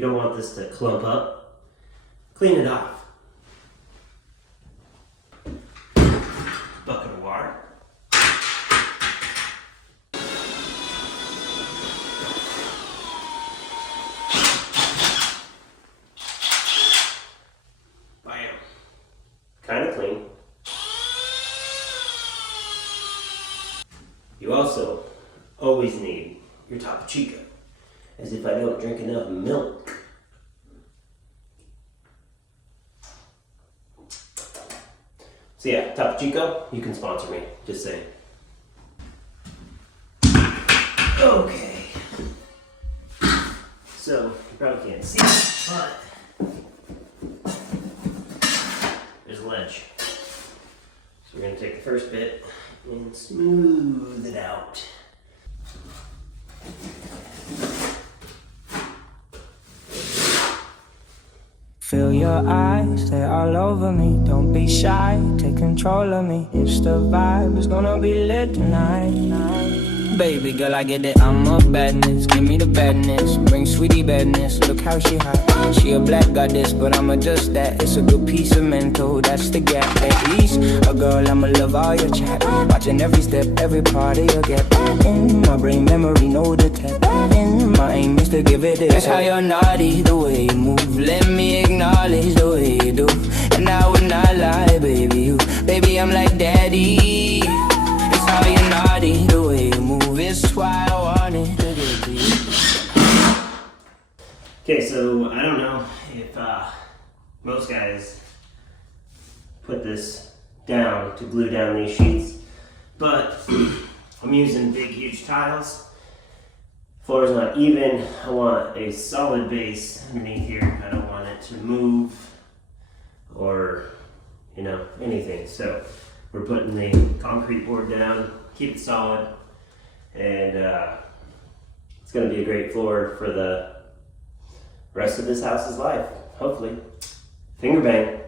you don't want this to clump up, clean it off. Bucket of water. Bam. Kind of clean. You also always need your Topo Chico, as if I don't drink enough milk. So yeah, Topo Chico, you can sponsor me, just saying. Okay. So, you probably can't see it, but there's a ledge. So we're gonna take the first bit and smooth it out. Feel your eyes, they're all over me. Don't be shy, take control of me. It's the vibe, it's gonna be lit tonight. Baby girl, I get it, I'm a badness. Give me the badness, bring sweetie badness. Look how she hot, she a black goddess, but I'ma just that. It's a good piece of mental, that's the gap. At least a girl, I'ma love all your chat. Watching every step, every part of your gap. In my brain memory, know the tap. In my aim is to give it a that's how you're naughty, the way you move. Let me acknowledge the way you do. And I would not lie, baby, baby, I'm like daddy. It's how you're naughty, the way you move. It's why I wanted to give to you. Okay, so I don't know if most guys put this down to glue down these sheets, but I'm using big, huge tiles. Floor is not even. I want a solid base underneath here. I don't want it to move or, you know, anything. So we're putting the concrete board down, keep it solid, and it's going to be a great floor for the rest of this house's life, hopefully. Finger bang.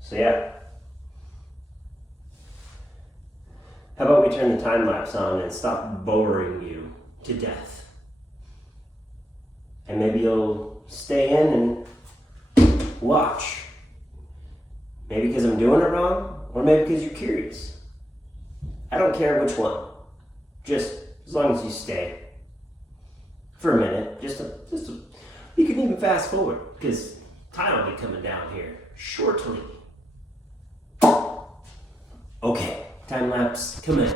So yeah. How about we turn the time lapse on and stop boring you to death? And maybe you'll stay in and watch. Maybe because I'm doing it wrong, or maybe because you're curious. I don't care which one. Just as long as you stay for a minute. You can even fast forward, because tile will be coming down here shortly. Okay, time lapse commence.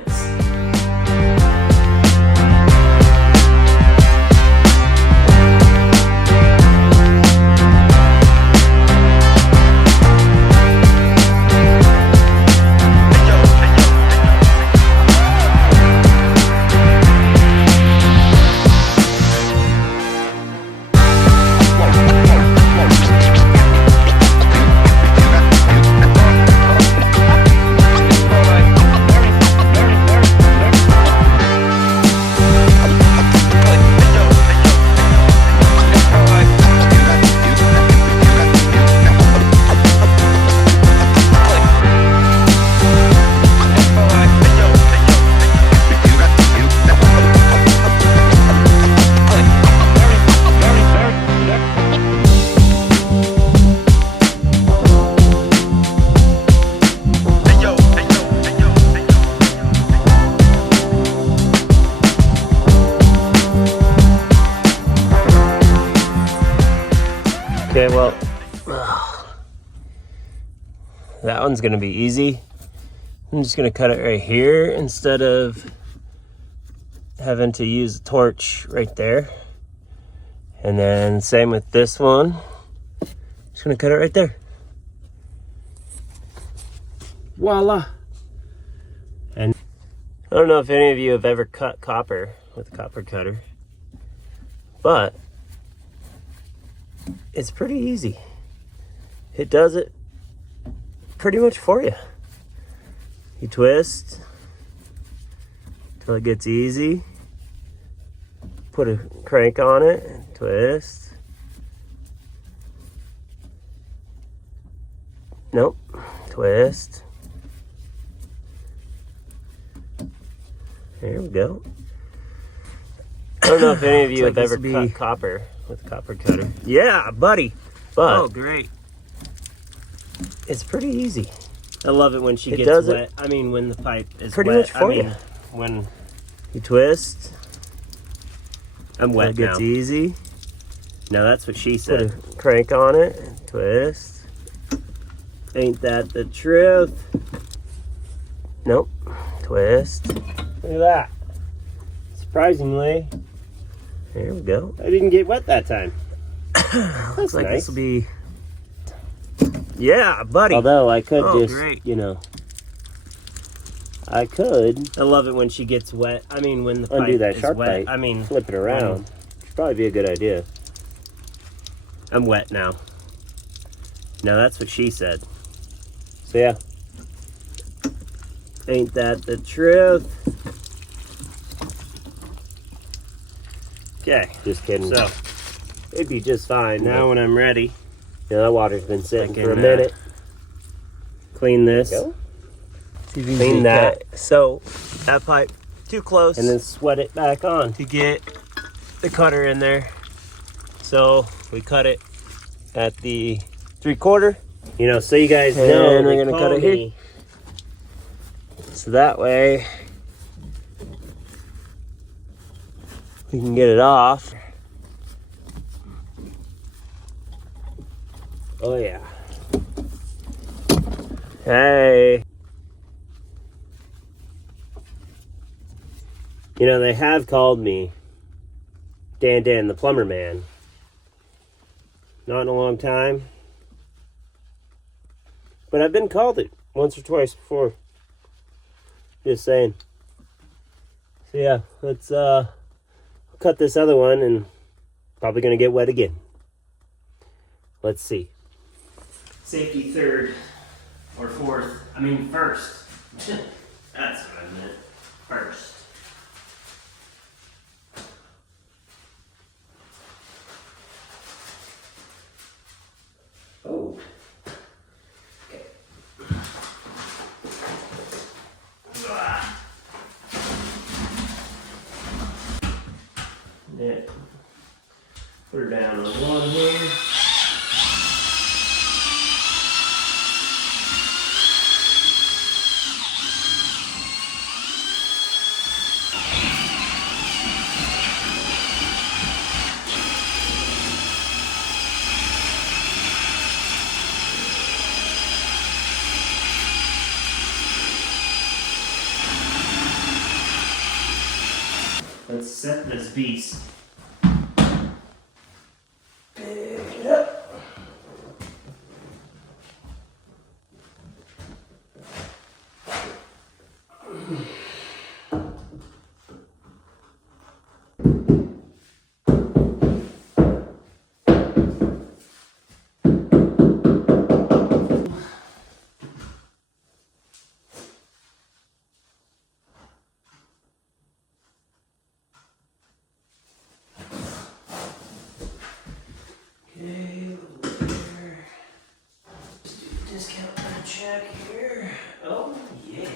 Okay, well, that one's gonna be easy. I'm just gonna cut it right here instead of having to use a torch right there. And then same with this one. Just gonna cut it right there. Voila. And I don't know if any of you have ever cut copper with a copper cutter, but it's pretty easy. It does it pretty much for you. You twist till it gets easy. Put a crank on it, twist. Nope, twist. There we go. don't know if any of you have like ever this cut would be- copper with a copper cutter. Yeah, buddy. But Oh, great. it's pretty easy. I love it when she It gets does it wet. I mean, when the pipe is pretty wet. much for I mean, you. when you twist. I'm wet It gets now. easy. No, that's what she Put said. a crank on it. Twist. Ain't that the truth? Nope. Twist. Look at that. Surprisingly, There we go. I didn't get wet that time. Looks like nice. this will be. Yeah, buddy. Although I could Oh, just, great. you know, I could. I love it when she gets wet. I mean, when the pipe Undo that is shark wet. bite. I mean, Flip it around. Should probably be a good idea. I'm wet now. No, that's what she said. So yeah. Ain't that the truth? Okay, Just kidding. so It'd be just fine. now when I'm ready, Yeah, that water's been sitting I can, for a minute. clean this. Go. Clean that. So that pipe too close And then sweat it back on. to get the cutter in there. So we cut it at the 3/4. You know, so you guys And know, we're they gonna call cut it here. me- So that way we can get it off. Oh yeah. Hey. You know, they have called me Dan the Plumber Man. Not in a long time. But I've been called it once or twice before. Just saying. So yeah, let's cut this other one and probably gonna get wet again. Let's see. Safety third or fourth. I mean first. That's what I meant. First. Oh. Okay. Yeah. Put her down on one here. Let's set this beast. Pick it up. Okay, here. Let's do a discount card check here. Oh, yeah.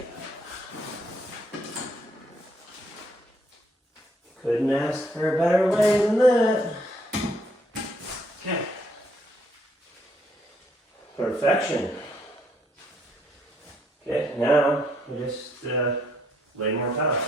Couldn't ask for a better way than that. Okay. Perfection. Okay, now we just lay more tile.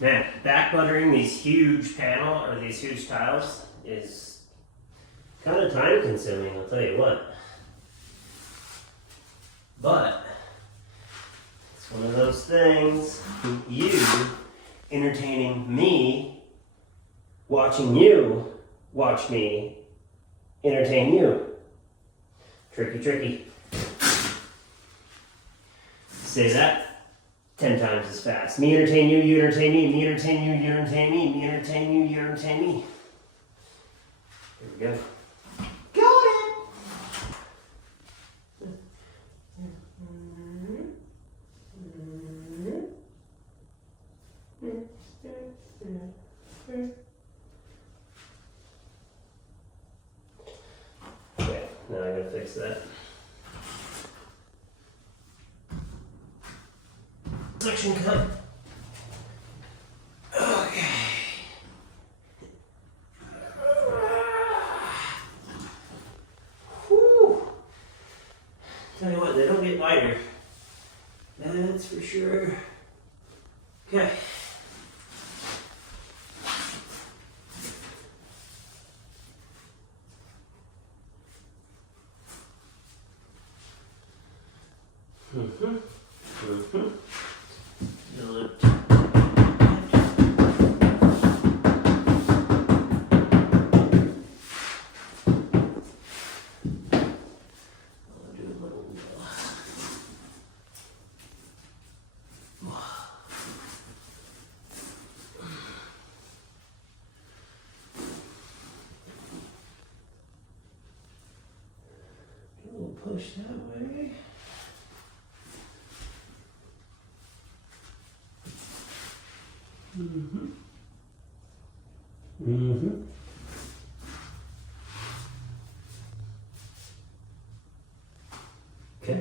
Man, back buttering these huge panel or these huge tiles is kind of time consuming, I'll tell you what. But it's one of those things, you entertaining me, watching you watch me entertain you. Tricky, tricky. Say that 10 times as fast. Me entertain you, you entertain me, me entertain you, you entertain me, me entertain you, you entertain me. Here we go. Got it! Okay, now I gotta fix that. Suction cup. Okay. Whew. Tell you what, they don't get lighter. That's for sure. Okay. Push that way. Mm-hmm. Mm-hmm. Okay.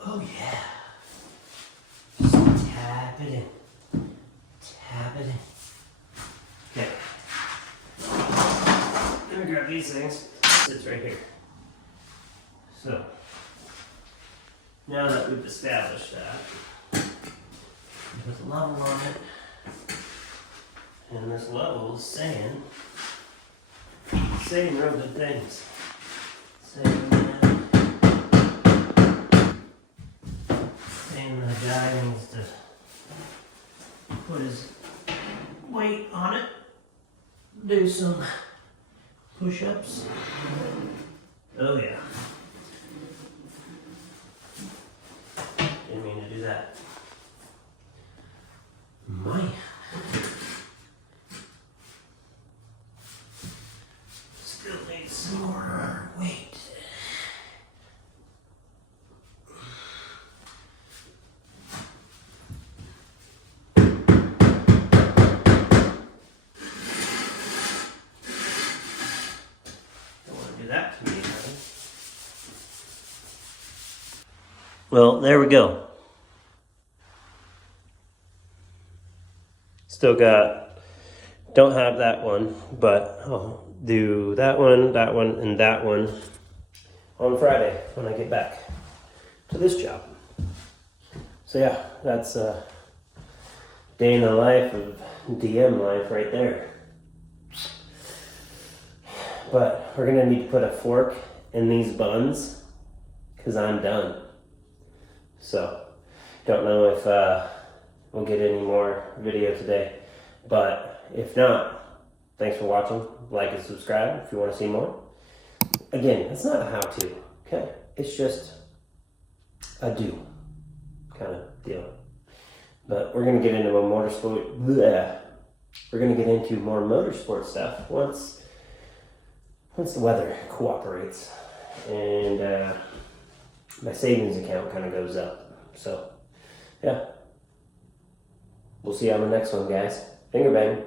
Oh yeah. Just tap it in. Tap it in. Okay. Let me grab these things. Sits right here. So, now that we've established that, there's a level on it, and this level is saying real good things. Saying the guy needs to put his weight on it, do some push-ups. Oh yeah. Didn't mean to do that. Man. Still needs some more weight. That to me, honey. Well, there we go. Still don't have that one, but I'll do that one, and that one on Friday when I get back to this job. So yeah, that's a day in the life of DM life right there. But we're gonna need to put a fork in these buns because I'm done. So, don't know if we'll get any more video today. But if not, thanks for watching. Like and subscribe if you want to see more. Again, it's not a how-to, okay? It's just a do kind of deal. But we're gonna get into a motorsport. Bleh. We're gonna get into more motorsport stuff once the weather cooperates and my savings account kind of goes up. So, yeah. We'll see you on the next one, guys. Finger bang.